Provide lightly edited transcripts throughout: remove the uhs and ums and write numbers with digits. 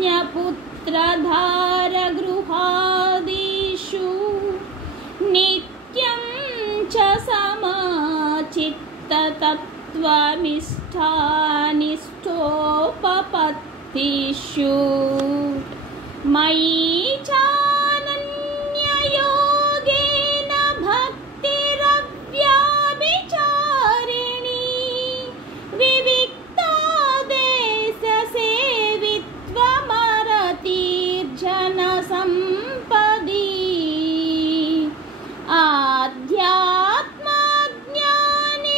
न्यपुत्रधारगृहादिषु नित्यं च समाचित्ततत्त्वनिष्ठानिष्ठोपपत्तिषु मयि चानन्ययोगेन भक्तिरव्याभिचारिणी विविक्तादेशसेवित्वमरतिर्जनसम्पदि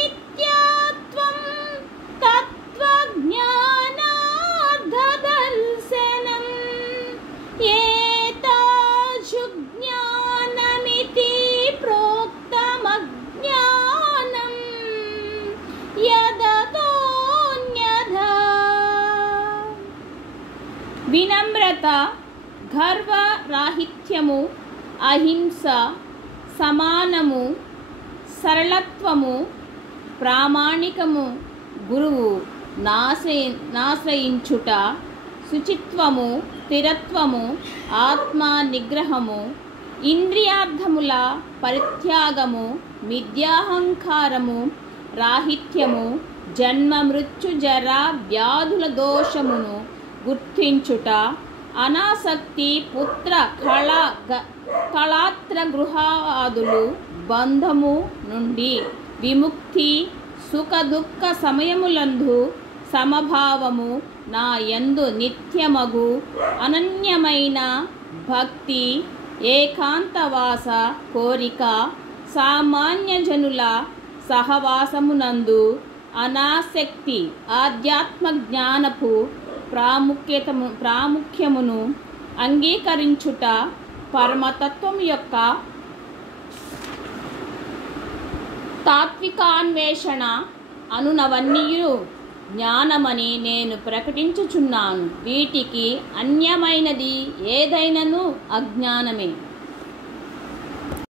आध्यात्मज्ञानित्यत्वं तत्त्वज्ञानार्धदर्शनं एतज्ज्ञानमिति प्रोक्तमज्ञानं यदतोऽन्यथा। వినమ్రత, గర్వరాహిత్యము, అహింస, సమానము, సరళత్వము, ప్రామాణికము, గురువు నాశ్రయించుట, శుచిత్వము, స్థిరత్వము, ఆత్మ నిగ్రహము, ఇంద్రియార్థముల పరిత్యాగము, మిథ్యాహంకారము, రాహిత్యము, జన్మ మృత్యు జర వ్యాధుల దోషమును గుర్తించుట, అనాసక్తి, పుత్ర కళాత్ర గృహాదులు బంధము నుండి విముక్తి, సుఖ దుఃఖ సమయములందు సమభావము, నా యందు నిత్యమగు అనన్యమైన భక్తి, ఏకాంతవాస కోరిక, సామాన్య జనుల సహవాసమునందు అనాసక్తి, ఆధ్యాత్మ జ్ఞానపు ప్రాముఖ్యమును అంగీకరించుట, పరమతత్వం యొక్క తాత్వికాన్వేషణ అనునవన్నీయు జ్ఞానమని నేను ప్రకటించుచున్నాను. వీటికి అన్యమైనది ఏదైనను అజ్ఞానమే.